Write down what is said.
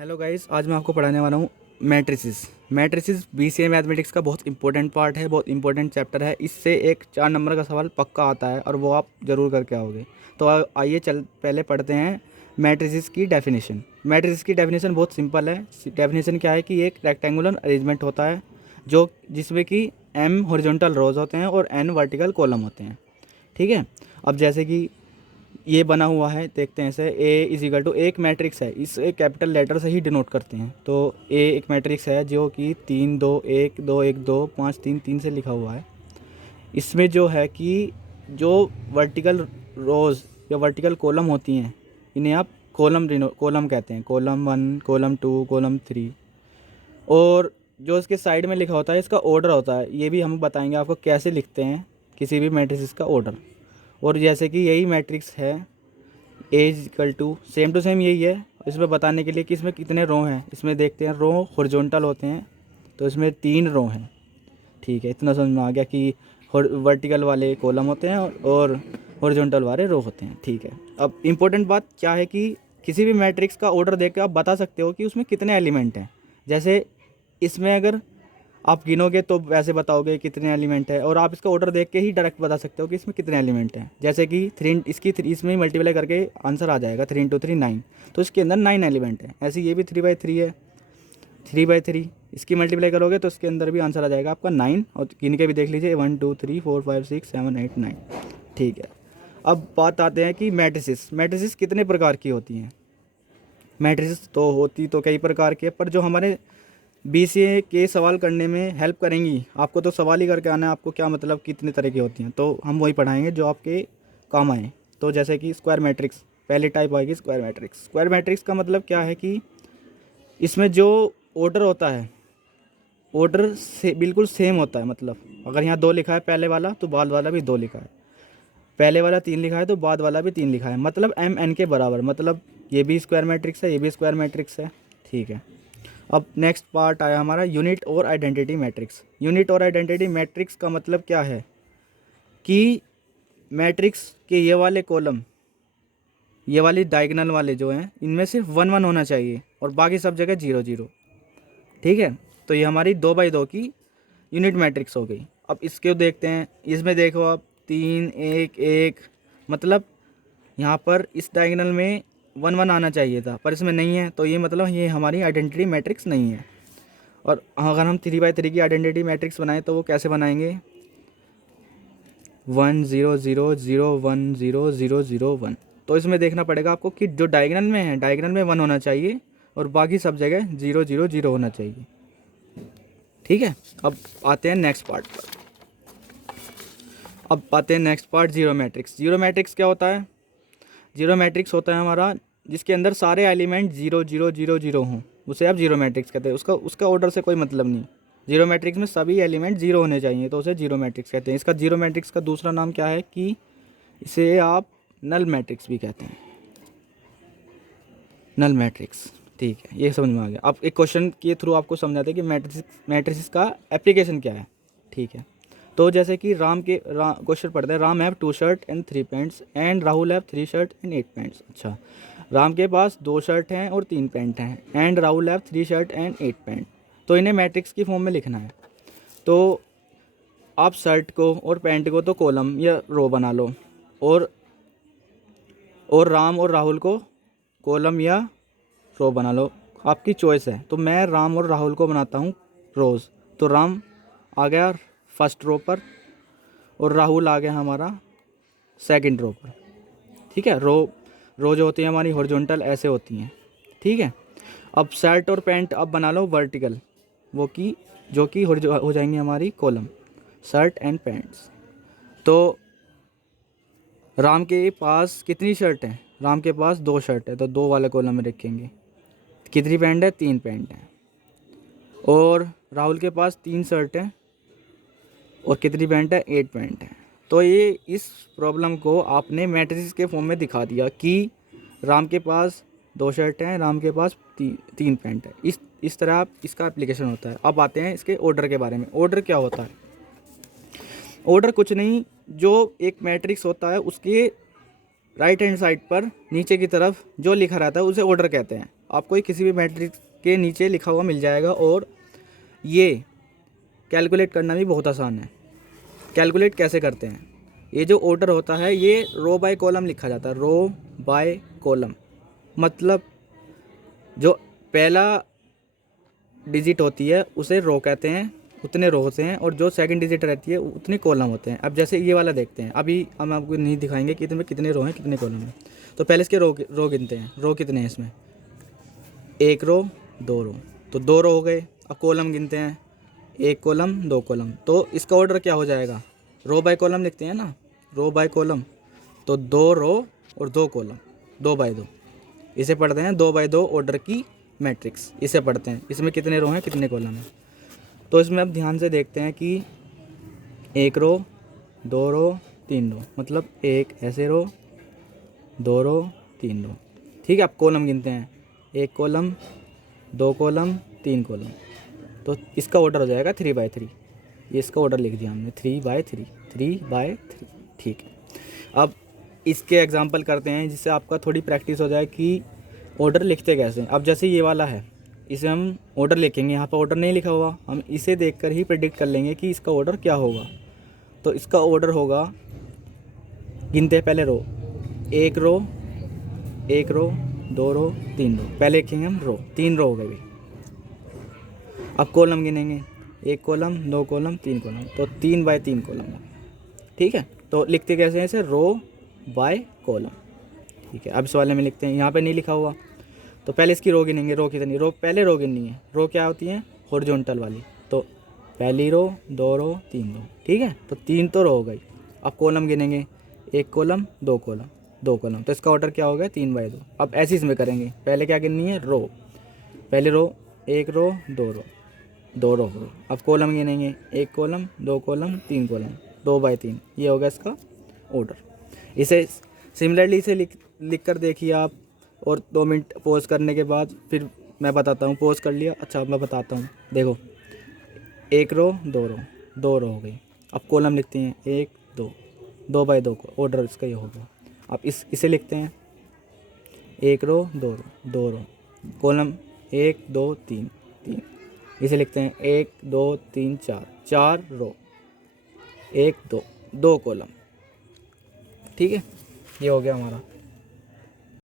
Hello guys, आज मैं आपको पढ़ाने वाला हूँ मैट्रिसेस बीसीए मैथमेटिक्स का बहुत इंपॉर्टेंट पार्ट है, बहुत इंपॉर्टेंट चैप्टर है। इससे एक 4 नंबर का सवाल पक्का आता है और वो आप ज़रूर करके आओगे। तो आइए पहले पढ़ते हैं मैट्रिसेस की डेफिनेशन। मैट्रिसेस की डेफिनेशन बहुत सिंपल है। डेफिनेशन क्या है कि एक रेक्टेंगुलर अरेंजमेंट होता है जो जिसमें कि m हॉरिजॉन्टल रोज होते हैं और n वर्टिकल कॉलम होते हैं। ठीक है, अब जैसे कि ये बना हुआ है, देखते हैं इसे। ए इज इक्वल टू एक मैट्रिक्स है, इसे कैपिटल लेटर से ही डिनोट करते हैं। तो ए एक मैट्रिक्स है जो कि 3 2 1 2 1 2 5 3 3 से लिखा हुआ है। इसमें जो है कि जो वर्टिकल रोज या वर्टिकल कॉलम होती हैं, इन्हें आप कॉलम कहते हैं। Column 1, column 2, column 3। और जो इसके साइड में लिखा होता है इसका ऑर्डर होता है। ये भी हम बताएंगे आपको कैसे लिखते हैं किसी भी मैट्रिक्स का ऑर्डर। और जैसे कि यही मैट्रिक्स है ए इज इक्वल टू सेम यही है। इसमें बताने के लिए कि इसमें कितने रो हैं, इसमें देखते हैं। रो हॉरिजॉन्टल होते हैं तो इसमें 3 रो हैं। ठीक है, इतना समझ में आ गया कि वर्टिकल वाले कॉलम होते हैं और हॉरिजॉन्टल वाले रो होते हैं। ठीक है, अब इम्पोर्टेंट बात क्या है कि किसी भी मैट्रिक्स का ऑर्डर देख के आप बता सकते हो कि उसमें कितने एलिमेंट हैं। जैसे इसमें अगर आप गिनोगे तो वैसे बताओगे कितने एलिमेंट है, और आप इसका ऑर्डर देख के ही डायरेक्ट बता सकते हो कि इसमें कितने एलिमेंट हैं। जैसे कि इसमें ही मल्टीप्लाई करके आंसर आ जाएगा 3 × 3 9, तो इसके अंदर 9 एलिमेंट हैं। ऐसे ये भी 3/3 है, 3/3 इसकी मल्टीप्लाई करोगे तो इसके अंदर भी आंसर आ जाएगा आपका 9। और गिन के भी देख लीजिए 1 2 3 4 5 6 7 8 9। ठीक है, अब बात आते हैं कि मैट्रिसेस कितने प्रकार की होती हैं। मैट्रिसेस तो होती तो कई प्रकार की है, पर जो हमारे बीसीए के सवाल करने में हेल्प करेंगी, आपको तो सवाल ही करके आना है आपको क्या मतलब कितने तरह की होती हैं, तो हम वही पढ़ाएंगे जो आपके काम आए। तो जैसे कि स्क्वायर मैट्रिक्स, पहली टाइप आएगी स्क्वायर मैट्रिक्स। स्क्वायर मैट्रिक्स का मतलब क्या है कि इसमें जो ऑर्डर होता है, ऑर्डर से बिल्कुल सेम होता है। मतलब अगर यहाँ 2 लिखा है पहले वाला तो बाद वाला भी 2 लिखा है, पहले वाला 3 लिखा है तो बाद वाला भी 3 लिखा है, मतलब m n के बराबर। मतलब ये भी स्क्वायर मैट्रिक्स है, ये भी स्क्वायर मैट्रिक्स है। ठीक है, अब नेक्स्ट पार्ट आया हमारा यूनिट और आइडेंटिटी मैट्रिक्स। यूनिट और आइडेंटिटी मैट्रिक्स का मतलब क्या है कि मैट्रिक्स के ये वाले कॉलम, ये वाली डायगोनल वाले जो हैं, इनमें सिर्फ 1 1 होना चाहिए और बाकी सब जगह 0 0। ठीक है, तो ये हमारी 2/2 की यूनिट मैट्रिक्स हो गई। अब इसके देखते हैं, इसमें देखो आप 3 1 1, मतलब यहाँ पर इस डायगोनल में 1 1 आना चाहिए था पर इसमें नहीं है, तो ये मतलब ये हमारी आइडेंटिटी मैट्रिक्स नहीं है। और अगर हम 3/3 की आइडेंटिटी मैट्रिक्स बनाएं तो वो कैसे बनाएंगे, 1 0 0 0 1 0 0 0 1। तो इसमें देखना पड़ेगा आपको कि जो डायगोनल में है, डायगोनल में 1 होना चाहिए और बाकी सब जगह 0 0 0 होना चाहिए। ठीक है, अब आते हैं नेक्स्ट पार्ट पर। अब आते हैं next part, zero matrix. Zero matrix क्या होता है? जीरो मैट्रिक्स होता है हमारा जिसके अंदर सारे एलिमेंट 0 0 0 0 हों, उसे आप जीरो मैट्रिक्स कहते हैं। उसका ऑर्डर से कोई मतलब नहीं। जीरो मैट्रिक्स में सभी एलिमेंट 0 होने चाहिए तो उसे जीरो मैट्रिक्स कहते हैं। इसका जीरो मैट्रिक्स का दूसरा नाम क्या है कि इसे आप नल मैट्रिक्स भी कहते हैं, नल मैट्रिक्स। ठीक है, ये समझ में आ गया। अब एक क्वेश्चन के थ्रू आपको समझाते हैं कि मैट्रिक्स का एप्लीकेशन क्या है। ठीक है, तो जैसे कि क्वेश्चन पढ़ते हैं, Ram have 2 shirt and 3 pants and Rahul have 3 shirt and 8 pants. अच्छा, राम के पास 2 शर्ट हैं और 3 पैंट हैं and Rahul have 3 shirt and 8 pant. तो इन्हें मैट्रिक्स की फॉर्म में लिखना है। तो आप शर्ट को और पैंट को तो कॉलम या रो बना लो, और राम और राहुल को कॉलम या रो बना लो, आपकी चॉइस है। तो मैं राम और राहुल को बनाता हूँ रोज़। तो राम आ गया फर्स्ट रो पर और राहुल आ गया हमारा सेकंड रो पर। ठीक है, रो जो होती है हमारी हॉरिजॉन्टल ऐसे होती हैं। ठीक है, अब शर्ट और पैंट अब बना लो वर्टिकल, जो कि हो जाएंगी हमारी कॉलम, शर्ट एंड पैंट्स। तो राम के पास कितनी शर्ट है? राम के पास 2 शर्ट है तो 2 वाले कॉलम में रखेंगे। कितनी पैंट है? 3 पैंट है। और राहुल के पास 3 शर्ट है और कितनी पैंट है? 8 पैंट है। तो ये इस प्रॉब्लम को आपने मैट्रिक्स के फॉर्म में दिखा दिया कि राम के पास 2 शर्ट हैं, राम के पास 3 पैंट है। इस तरह आप इसका एप्लीकेशन होता है। अब आते हैं इसके ऑर्डर के बारे में। ऑर्डर क्या होता है? ऑर्डर कुछ नहीं, जो एक मैट्रिक्स होता है उसके राइट हैंड साइड पर नीचे की तरफ जो लिखा रहता है उसे ऑर्डर कहते हैं। आपको ये किसी भी मैट्रिक्स के नीचे लिखा हुआ मिल जाएगा और ये कैलकुलेट करना भी बहुत आसान है। कैलकुलेट कैसे करते हैं, ये जो ऑर्डर होता है ये रो बाय कॉलम लिखा जाता है, रो बाय कॉलम। मतलब जो पहला डिजिट होती है उसे रो कहते हैं, उतने रो होते हैं, और जो सेकंड डिजिट रहती है उतने कॉलम होते हैं। अब जैसे ये वाला देखते हैं, अभी हम आपको नहीं दिखाएंगे कि इसमें कितने रो हैं कितने कॉलम हैं। तो पहले इसके रो गिनते हैं, रो कितने हैं इसमें, 1 रो 2 रो, तो 2 रो हो गए। अब कॉलम गिनते हैं, 1 कॉलम 2 कॉलम, तो इसका ऑर्डर क्या हो जाएगा, रो बाय कॉलम लिखते हैं ना, रो बाय कॉलम, तो 2 रो और 2 कॉलम, 2 बाय 2, इसे पढ़ते हैं 2 बाय 2 ऑर्डर की मैट्रिक्स, इसे पढ़ते हैं। इसमें कितने रो हैं कितने कॉलम हैं। तो इसमें अब ध्यान से देखते हैं कि 1 रो 2 रो 3 रो, मतलब एक ऐसे रो, 2 रो 3 रो, ठीक है। अब कॉलम गिनते हैं, 1 कॉलम 2 कॉलम 3 कॉलम, तो इसका ऑर्डर हो जाएगा 3 बाय 3। ये इसका ऑर्डर लिख दिया हमने, 3 बाय 3, 3 बाय 3, ठीक है। अब इसके एग्जांपल करते हैं जिससे आपका थोड़ी प्रैक्टिस हो जाए कि ऑर्डर लिखते कैसे हैं। अब जैसे ये वाला है, इसे हम ऑर्डर लिखेंगे, यहाँ पर ऑर्डर नहीं लिखा हुआ, हम इसे देखकर ही प्रेडिक्ट कर लेंगे कि इसका ऑर्डर क्या होगा। तो इसका ऑर्डर होगा, गिनते हैं पहले रो, 1 रो 1 रो 2 रो 3 रो, पहले लिखेंगे हम रो, 3 रो हो गए। अब कॉलम गिनेंगे, 1 कॉलम 2 कॉलम 3 कॉलम, तो 3 बाय 3 कॉलम, ठीक है। तो लिखते कैसे हैं इसे, रो बाय कॉलम, ठीक है। अब इस वाले में लिखते हैं, यहाँ पे नहीं लिखा हुआ, तो पहले इसकी रो गिनेंगे, रो कितनी, रो पहले रो गिननी है, रो क्या होती है, हॉरिजॉन्टल वाली, तो पहली रो 2 रो 3 रो, ठीक है। तो 3 तो रो हो गई। अब कॉलम गिनेंगे, 1 कॉलम 2 कॉलम 2 कॉलम, तो इसका ऑर्डर क्या हो गया, 3 बाय 2। अब ऐसे इसमें करेंगे, पहले क्या गिननी है, रो, पहले रो 1 रो 2 रो 2 रो हो गई। अब कॉलम गिनेंगे, 1 कॉलम 2 कॉलम 3 कॉलम, 2 बाय 3, ये हो गया इसका ऑर्डर। इसे सिमिलरली इसे लिख कर देखिए आप, और 2 मिनट पॉज करने के बाद फिर मैं बताता हूँ। पॉज कर लिया, अच्छा मैं बताता हूँ, देखो 1 रो 2 रो 2 रो हो गई। अब कॉलम लिखते हैं, 1 2 2 बाय 2 को, ऑर्डर इसका ये हो गया। अब इसे लिखते हैं, 1 रो 2 रो 2 रो, कॉलम 1 2 3 3, इसे लिखते हैं 1 2 3 4 4 रो, 1 2 2 कॉलम, ठीक है। ये हो गया हमारा।